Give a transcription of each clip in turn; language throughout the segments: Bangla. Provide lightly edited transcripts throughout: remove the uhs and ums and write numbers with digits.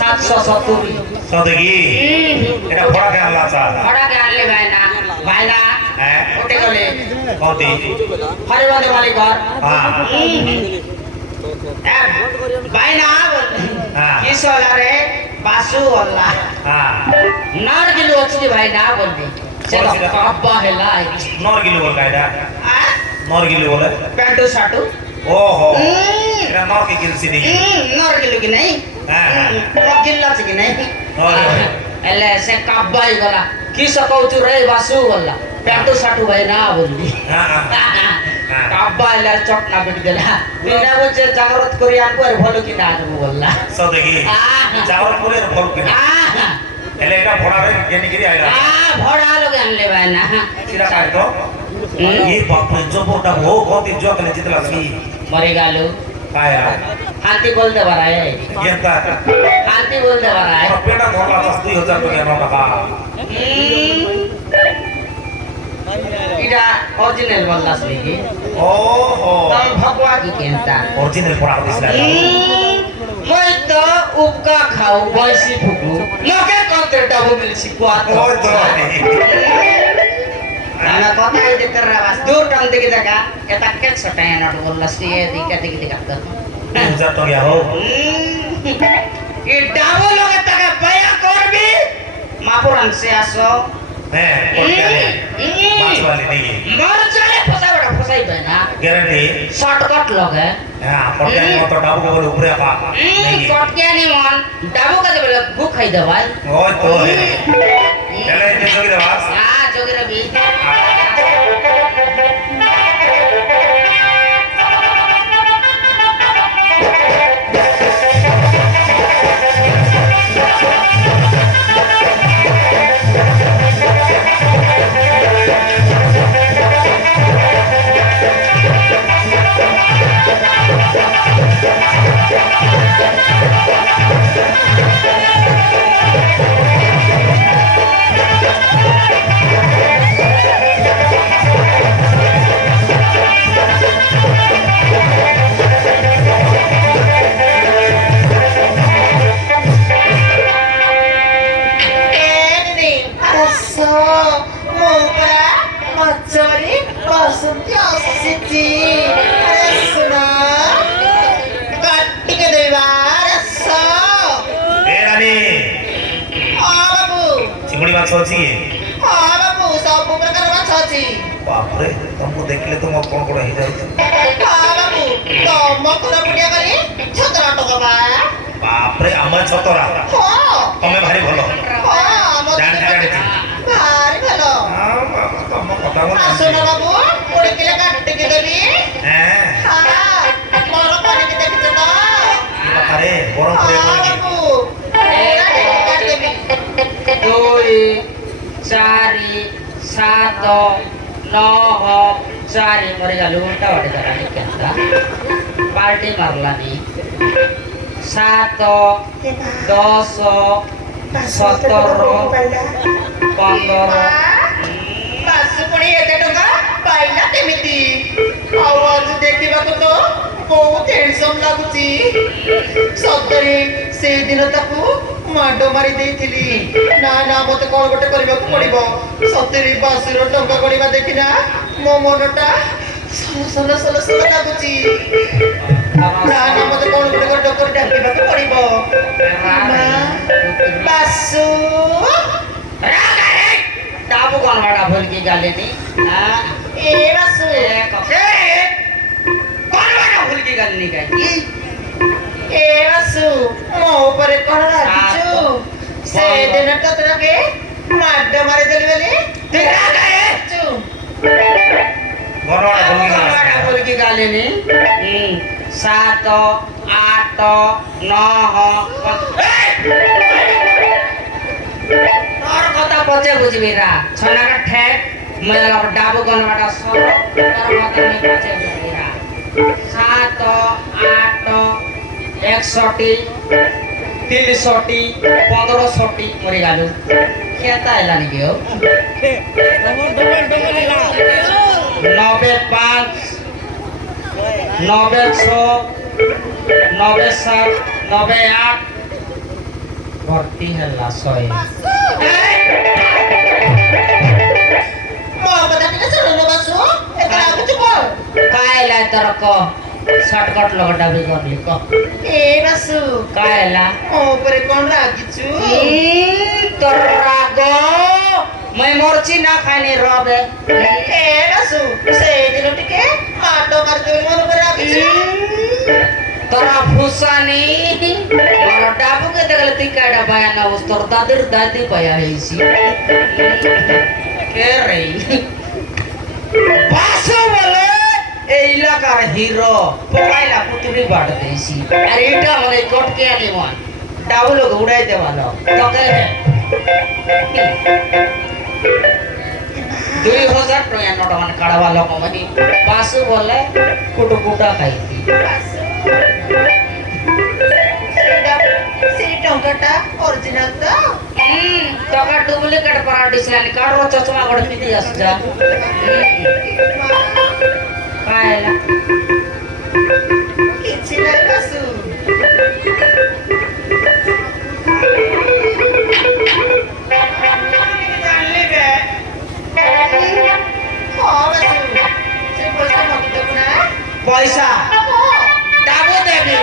770 সদগি এটা বড় কে আল্লাহ চা বড় কে আনলে ভাই না হ্যাঁ ওটে গলে কতি হরিবন্ধে মালিক ঘর হ্যাঁ ভাই না হ্যাঁ কি সলারে বাসু আল্লাহ হ্যাঁ নার গিলো অছি ভাই না বলবি সে তো কাব্বা হেলা নর গিলি বল গায়দা নর গিলি বলে প্যান্টু শার্টু ওহো এটা নর কে গিলছি নি নর গিলো কি নাই হ্যাঁ নর গিল্লা আছে কি নাই নর এলে সে কাব্বা ই গলা কি সকৌচু রে বাসু বললা প্যান্টু শার্টু ভাই না বলবি হ্যাঁ হ্যাঁ কাব্বা এলে চটনা বেটি দেলা বিনা বলছে জাগরত করি আনবো আর ভালো কি না আনবো বললা সদগি জাগরত করে ভল কিনা এলে এটা ভড়ারে গেনি গিরি আইলা ভড়া লোক আনলে ভাই না সিরা কাই তো এই বাপরে জবরটা হো কতি জকলে জিতলা সি মরে গেল কায়া হাতি বলতে পারায় গেতা হাতি বলতে পারায় ওর পেটা ধরলা 2000 টাকা আমার বাবা এটা অরিজিনাল বললাস নাকি ওহো তম ভগবা কি কেনতা অরিজিনাল পড়া দিছলা মই তো উপকা খাও বয়সি ফুকু লোকে কন্ত্রটা বলছি কোয়াত ওই তো আমরা কথা হইতে কররা বাস দূর টান দিকে দেখা এটা কেট ছটায় নট বললাস এ দিকে দিকে দিকে তো 2000 টাকা হো এই ডাবল লোকে টাকা বায়া করবি মাপুরান সে আসো হ্যাঁ পড়তে মাছওয়ালি নেই মর চলে ফসাই পায় না গ্যারান্টি শর্টকাট লগে হ্যাঁ পড়তে মত ডাবু বলে উপরে আপা নেই কটকে নি মন ডাবু কাজে বলে গু খাই দে ভাই ওই তো এলে যে জগি দেবাস হ্যাঁ জোগে রবি चिंगड़ी माछ अछि हां बाबू सब प्रकार माछ अछि बाप रे तुमको देखले तुम कोन कोन हे जाई हां बाबू तो मकर बुढ़िया करी 17 टका बाप रे हमर छतरा हां तमे भारी भलो हां जान भारी भलो हां तुम कथा बोल सुनो बाबू 20 किलो काट के देबी हैं हां मोर पानी के देख तो अरे गरम करे बाबू काट देबी 2 4 7 9 4 मरे गल उल्टा वाटे करानी केनता पार्टी मारलानी 7 10 17 15 ବାସ ପୁଣି ଏତେ ଟଙ୍କା ପାଇଲା କେମିତି ଆଉ ଆଜି ଦେଖିବାକୁ ତ ବହୁତ ଟେନସନ ଲାଗୁଛି ସତରେ ସେଇଦିନ ତାକୁ ମାଡ ମାରି ଦେଇଥିଲି ନା ନା ମତେ କଣ ଗୋଟେ କରିବାକୁ ପଡିବ ସତରେ ବାସୁର ଟଙ୍କା ଗଣିବା ଦେଖିନା ମୋ ମନଟା ସଲ ସଲ ସଲ ଲାଗୁଛି ନା ନା ମତେ କଣ ଗୋଟେ ଡକ୍ଟର ଡାକିବାକୁ ପଡିବ ବାସୁ डाबू कौन बड़ा भूल की गाली नी ए बसु कौन बड़ा भूल की गाली नी कही ए बसु मो ऊपर कौन राजू से दिन कतरा के माड मारे देली बेली तेरा गए चू बड़ा भूल की गाली नी 7 8 9 और कथा पचे बुझबीरा छना का ठेक मला डाबू गनवाटा सर और कथा में पचे बुझबीरा 7 8 160 360 1560 मरि गालु केता हैला नि गयो 95 96 97 98 ଭର୍ତ୍ତି ହେଲା 100 ମୋ କଥା ଟିକେ ଶୁଣୁନ ବାସୁ ଏତେ ଲାଗୁଛି କଣ କାଇଲା ତରକ ସର୍ଟକଟ লগଟା ବି କରଲି କ ଏ ବାସୁ କାଇଲା ମୋ ଉପରେ କଣ ରାଗିଛୁ তোর রাগ মই মরছি না খাইনি রবে ଏ ବାସୁ ସେଇଦିନ ଟିକେ ହାଟ ମାରିଦେବି ମୋ ଉପରେ ରାଗିଛୁ তোরা ফুসানি মোর ডাবুকে দেখলে তুই কাটা পায়া না তোর দাদির দাদি পায়া হইছি কে রে বাসু বলে এই এলাকার হিরো পকাইলা পুতুরি বাট দেইছি আর এটা আমাদের কটকে আনি মন ডাবুলোক উড়াই দেওয়ালো তোকে 2000 টଙ୍କା নোট মানে কাড়াবা লোক মানে বাসু বলে কুটু কুটা খাইতি ସେଇ ଟଙ୍କାଟା ଅରିଜିନାଲ ତ ଟଙ୍କା ଡୁପ୍ଲିକେଟ ପରା ଦିଶିଲାନି କାଢର ଚଷମା ଗୋଟେ ପିନ୍ଧି ଆସୁଛା କାଁ ହେଲା କିଛି ନାହିଁ ବାସୁ ଜାଣିଲି ବେ ହଁ ବାସୁ ସେ ପଇସା ମତେ ଦେବୁ ନା ପଇସା ডাবু দেবি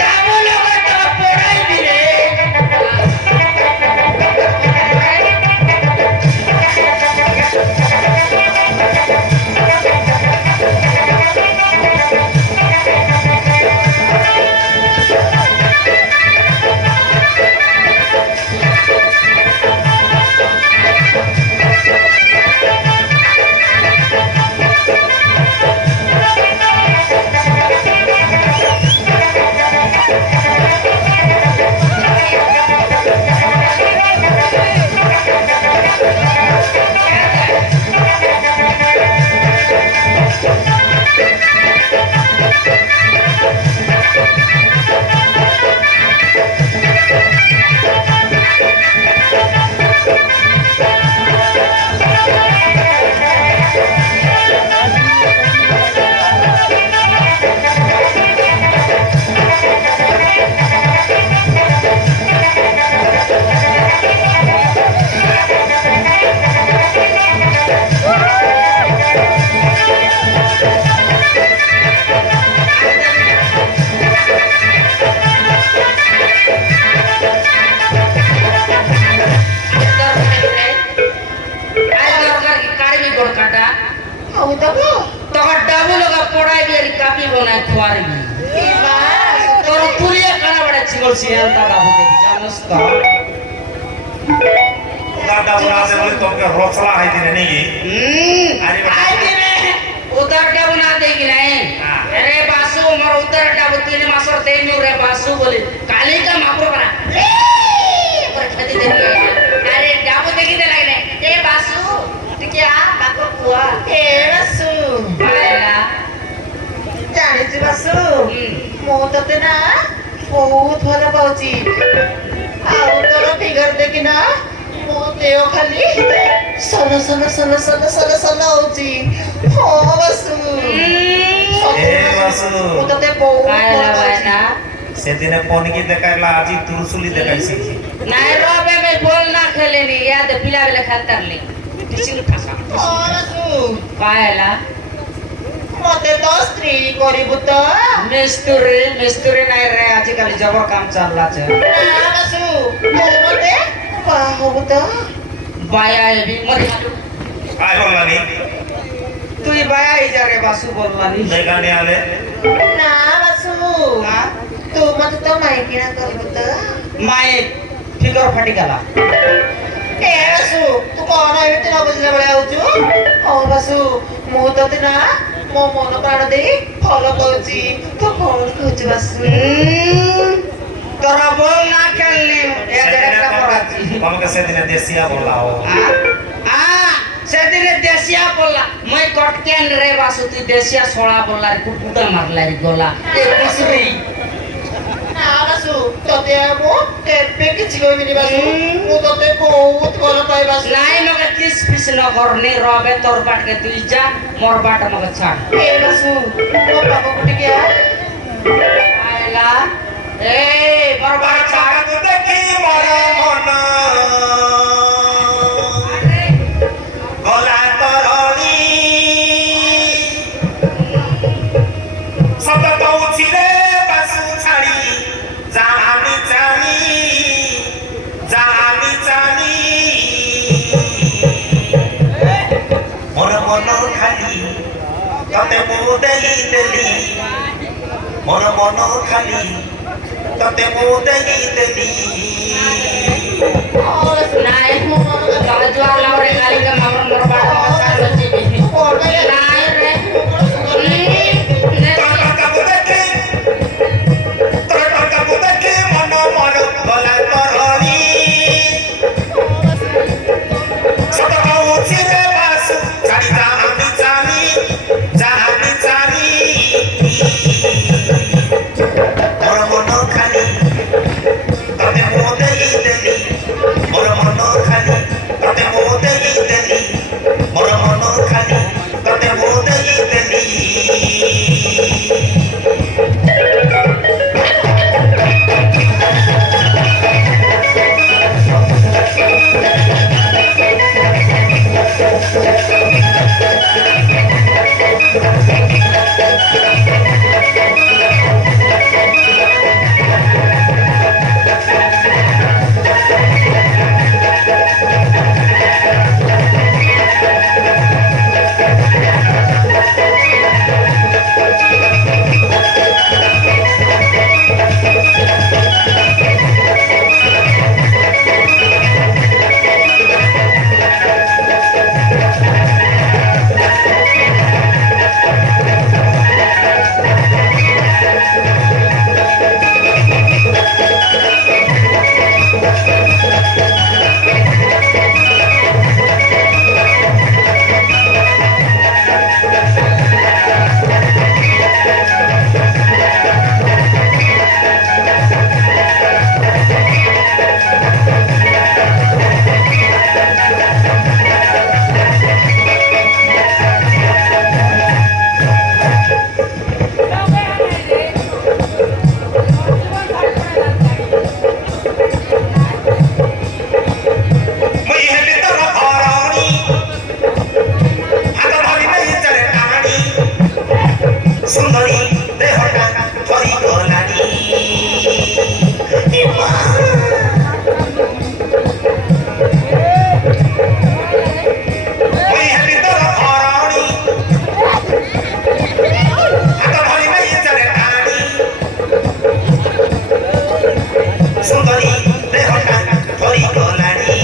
ডাবু লোক তো পড়াইবি রে ଆଉ ଦେବୁ তখন ডাবু লোক পড়াইবি আর কাপি বনায় খোয়ারবি ଏ ମା তোর তুলিয়া কানা বড় চিগল সিয়ালটা ডাবু দেখি জানোস তো দাদা বুড়াতে বলে তোকে রসলা হাই দিনে নাকি আরে বাবা। আই দিনে উতার ডাবু না দেখি নাই হ্যাঁ। আরে বাসু মোর উতার ডাবু 3 মাসর দেইনু রে বাসু বলি কালি কা মাপুর পারা पर खेती देखी अरे डाबू देखी दे लागे ए बासु टिके आ बाको कुआ ଏ ବାସୁ आएला ଜାଣିଛୁ ବାସୁ ମୁଁ ତତେ ନା ବହୁତ ଭଲ ପାଉଛି ଆଉ ତୋର ଫିଗର ଦେଖିନା ମୋ ଦେହ ଖାଲି ସଲ ସଲ ସଲ ସଲ ସଲ ସଲ ହଉଛି ହଁ ବାସୁ ଏ ବାସୁ। ମୁଁ ତତେ ବହୁତ ଭଲ आएला ପାଉଛି वायना সেদিনে পনিকি দেখাইলা আজি তুরসুলি দেখাইছি नहीं रोबे में बोल ना खेलेनी याद पिला बेले खतरली टिचिंग ठासा ହଁ ବାସୁ आएला ମତେ ତ ସ୍ତ୍ରୀ କରିବୁ ତ मिस्त्री नहीं रे आजकल जबर काम चल रहा है ନା ବାସୁ ତୁ ମତେ ବାହା ହବୁ ତ बाया ये भी मत मालू আই বললানি तू ही बाया ही जा रे बासु बोलना नहीं দেখানে আলে ନା ବାସୁ हाँ ତୁ ମତେ ତ ମାଇକିଣା କରିବୁ ତ माए फिगर फटी गला ଏ ବାସୁ ତୁ କଣ ଏମିତି ନ ବୁଝିଲା ଭଳିଆ ହଉଛୁ ହଁ ବାସୁ ମୁଁ ତତେ ନା ମୋ ମନ ପ୍ରାଣ ଦେଇ ଭଲ ପାଉଛି ତୁ କଣ କହୁଛୁ ବାସୁ तोरा बोल ना खेलनी ये देखा पड़ाची তোমাকে সেদিনে দেশিয়া বললাও সেদিনে দেশিয়া বললা মই কটকেন রে বাসু তুই দেশিয়া সোলা বললা রে কুকুটা মারলা রে গলা এ কুসরি ନା ବାସୁ ତତେ ମୁଁ କେବେ କିଛି କହିବିନି ବାସୁ ମୁଁ ତତେ ବହୁତ ଭଲ ପାଏ ବାସୁ নাই মগে কিস পিস ন করনি রবে তোর বাটকে তুই যা মোর বাট মগে ছাড় ଏ ବାସୁ ମୋ ପାଖକୁ ଟିକେ ଆ আইলা এই মোর বাট ছাড় দেখি মরা ଚାଲି ଜାନି ଚାଲି ମୋର ମନ ଖାଲି ତତେ ମୁଁ ଦେଇଦେଲି ମୋର ମନ ଖାଲି ତତେ ମୁଁ ଦେଇଦେଲି ନାଇଁ ତମେ ଜୁଆର ଲାଭରେ କାଲିକା ମାମର ମୋର ବାଟ ମଶାର ଯିବି ନାଇଁ ରେ ତୋର ଟଙ୍କା ମୁଁ ଦେଖି ମନ ମନ ଗଲା ତରଳି ସତ କହୁଛି ରେ ବାସୁ ଛାଡ଼ି ଜାନି ଚାଲି ମୋର ମନ ଖାଲି ତତେ ମୁଁ ଦେଇଦେଲି ମୋର ମନ ଖାଲି ତତେ ମୁଁ ଦେଇଦେଲି ମୋର ମନ ଖାଲି ତତେ ମୁଁ ଦେଇଦେଲି ସୁନ୍ଦରୀ ଦେହଟା ଥରିଗଲାଣି ମୁଇଁ ହେଲି ତୋର ଘରଣୀ ହାତ ଧରି ନେଇ ଚାଲେ ଟାଣି ସୁନ୍ଦରୀ ଦେହଟା ଥରିଗଲାଣି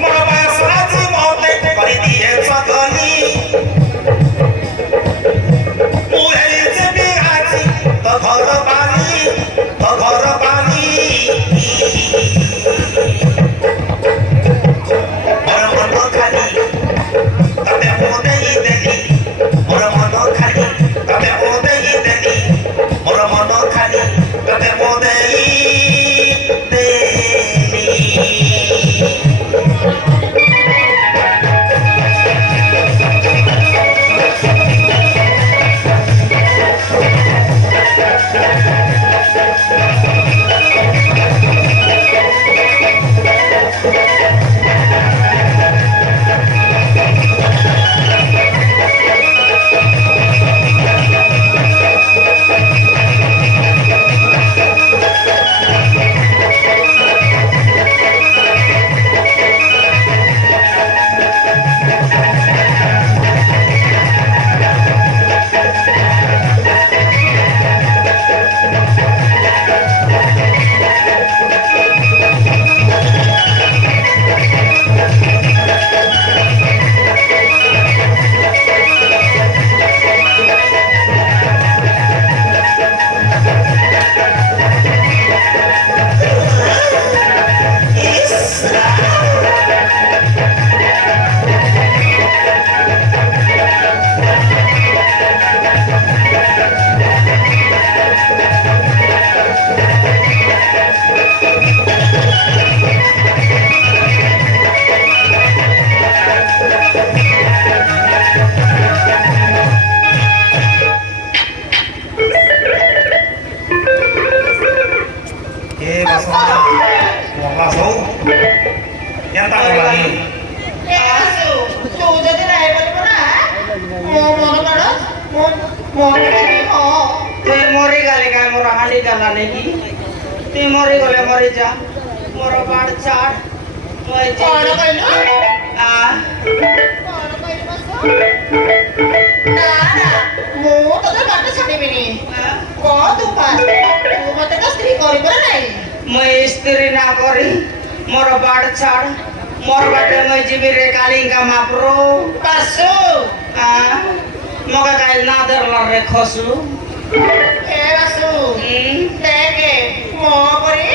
ମୋର ବୟସ ଆଜି ମତେ କରିଦିଏ ସଗଲି ମୁଁ ହେଇ ଯିବି ଆଜି ତ ଘର ବାଲି ମୋର ମନ ଖାଲି ତତେ ମୁଁ ଦେଇଦେଲି ମୋର ମନ ଖାଲି ତତେ ମୁଁ ଦେଇଦେଲି ମୋର ମନ ଖାଲି ତତେ ମୁଁ ଦେଇଦେଲି ମୋ ମନ ଖାଲି କାଇଁ ମୋର ହାଣ୍ଡି ଡାଲା ନେବି ତୁଇ ମରିଗଲେ ମରିଯା ମୋର ବାଡ଼ ଛାଡ଼ ମୁଁ ଏଇ କଣ କହିଲୁ ଆ କଣ କହିଲୁ ବାସୁ ନା ନା ମୁଁ ତତେ ବାଟ ଛାଡ଼ିବିନି କହ ତୁ ଫାଷ୍ଟ ତୁ ମତେ ତ ସ୍ତ୍ରୀ କରିବୁ ନା ନାହିଁ ମୁଁ ସ୍ତ୍ରୀ ନା କରି ମୋର ବାଡ଼ ଛାଡ଼ ମୋର ବାଟେ ମୁଁ ଯିବି ରେ କାଲିଙ୍କା ମାପରୁ ବାସୁ ମକା କାଇଁ ନା ଧରଲ ରେ ଖସୁ ଏ ବାସୁ ଦେଖେ ମୋ ପରି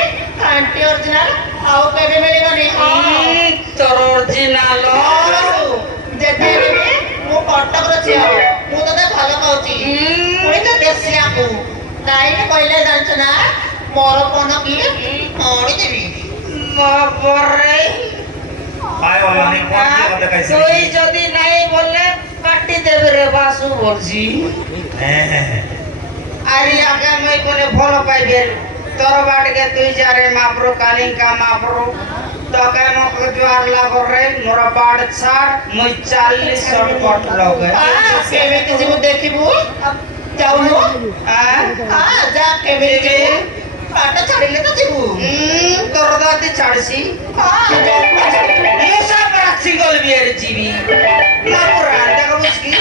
ଆଣ୍ଟି ଅରିଜିନାଲ ଆଉ କେବେ ମିଳିବନି ତୋର ଅରିଜିନାଲ ଯେତେ ବି ମୁଁ କଟକର ଝିଅ ମୁଁ ତତେ ଭଲ ପାଉଛି ପୁଣି ତ ଦେଶିଆକୁ କାହିଁକି କହିଲେ ଜାଣିଛୁ ନା ମୋର କଣ କି ଆଣିଦେବି ବାପରେ काय वाला नहीं कौन की बात कैसे তুই যদি নাই বললে কাটি দেবে রে বাসু বলছি আরে আগে মই কোনে ভালো পাইবে তোর বাড়িকে তুই যারে মাপরো কালিঙ্কা মাপরো তোকে মক জোয়ার লাগো রে মোর বাড় ছাড় মই 40 শর্টকট লগে কেমিতি ଯିବୁ ଦେଖିବୁ ଯାଉନୁ যা କେମିତି ଯିବୁ ପାଠ ଛାଡ଼ିଲେ ତ ଯିବୁ তোর দাদি ছাড়ছি মুসা করা সিঙ্গল বিয়ের জিবি মাপুরা দেখো বুঝকি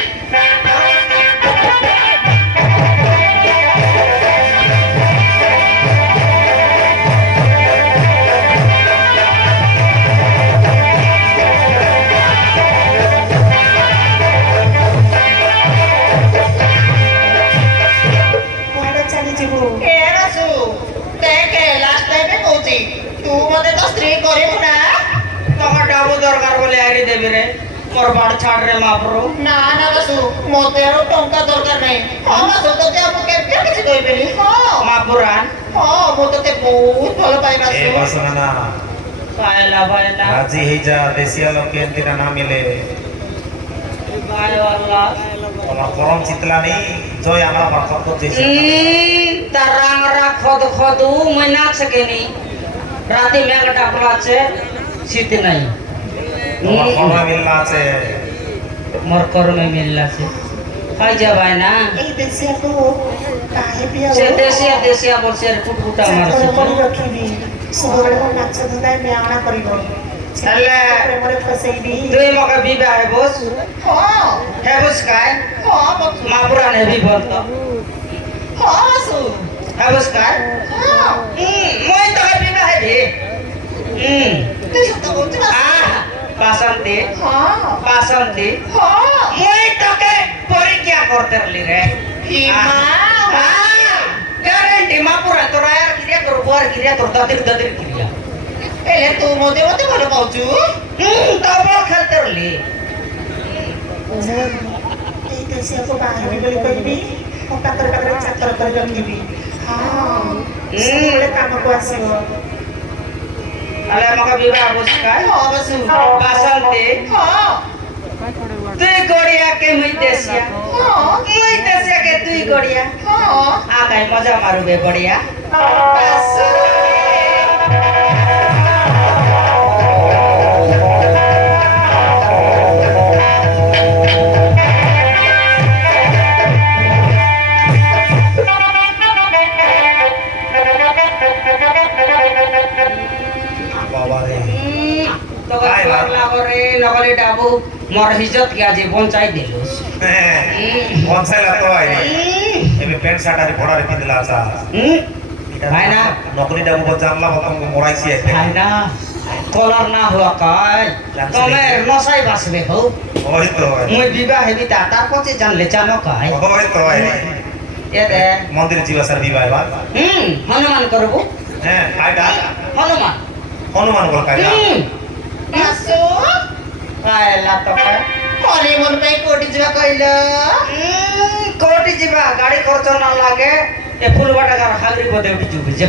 देबे रे मोर बाड़ छाड़ रे मापरो ना ना बसु मोते रो टंका दरकार नहीं हां बसु तो जे हम के किछि कइबेली हां मापुरा हां मो तते बहुत भलो पाइ ए बसु बसना पायला पायला राजी ही जा देसिया लोग के अंतिरा ना मिले बाय वाला ওলা গরম চিতলা নেই জয় আমার বাপর তো দেশে তারাংরা খদ খদু মই না সকেনি রাতে মেঘ ডাকলা আছে শীত নাই তোমার কর্মে মিলনা আছে মোর কর্মে মিললা আছে হাই যা ভাই না এই দেশিয়া তো কাহে পিয়া সে দেশিয়া বলছে কুটকুটা মারছে ରଖିବି ସବୁବେଳେ ମୋ ମାଛ ଧନ୍ଦା ମ୍ୟାଣା କରିବ ହେଲେ ପ୍ରେମରେ ଫସେଇବି তুই মকে বিবাহ হেবস ହଁ হেবস কায় ହଁ ବସୁ মাপুরা নেবি বলতো ହଁ ବସୁ হেবস কায় ହଁ মই তোকে বিবাহ হেবি তুই ସତ କହୁଛୁ ନା বাসন্তী ହଁ বাসন্তী ହଁ মই তোকে পরীক্ষা করতে রলি রে গ্যারেন্টি মাপুরা তোরা আর কিরিয়া তোর বর কিরিয়া তোর দাদির কিরিয়া ହେଲେ ତୁ ମୋତେ ମତେ ଭଲ ପାଉଛୁ তবল খেলতে রলি ଏଇ ଦେଶିଆକୁ ବାହାରେ ବୋଲି କହିବି ମୋ ପାଖରେ ଚାକର କରି ରଖିବି ହଁ ସବୁବେଳେ କାମକୁ ଆସିବ আলে মকে বিবাহ হেবস কায় ହଁ ବସୁ বাসন্তী ହଁ তুই গড়িয়া কে মুই দেশিয়া ହଁ মুই দেশিয়া কে তুই গড়িয়া ହଁ আগাই মজা মারুবে গড়িয়া ବସୁ বাবা রে তোকে করলা করে নগরে ডাবু মোর ইজ্জত কি আজ পঞ্চাই দিলুস পঞ্চাইলা তো আইনি এবে প্যান্ট শার্ট আর পড়ারে পিন্দলা আসা ভাই না নকরি ডাবু জানলা বতম মোড়াইছি এতে ভাই না কলার না হওয়া কাই তুমি নসাই বাসবে হো ওই তো মুই বিবাহ হেবি তার পথে জানলে জানো কাই ওই তো আইনি এ দে মন্দির জীবা স্যার বিবাহ বা হনুমান করব হ্যাঁ আইডা হনুমান হনুমান বল কাইলা ବସୁ কাইলা তোকে ହନିମୁନ ପାଇଁ କୋଉଠି ଯିବା କହିଲ কোটি যা গাড়ি খরচ না লাগে এ ফুলবাটা গার হাগরি পদে উঠি চুপি যা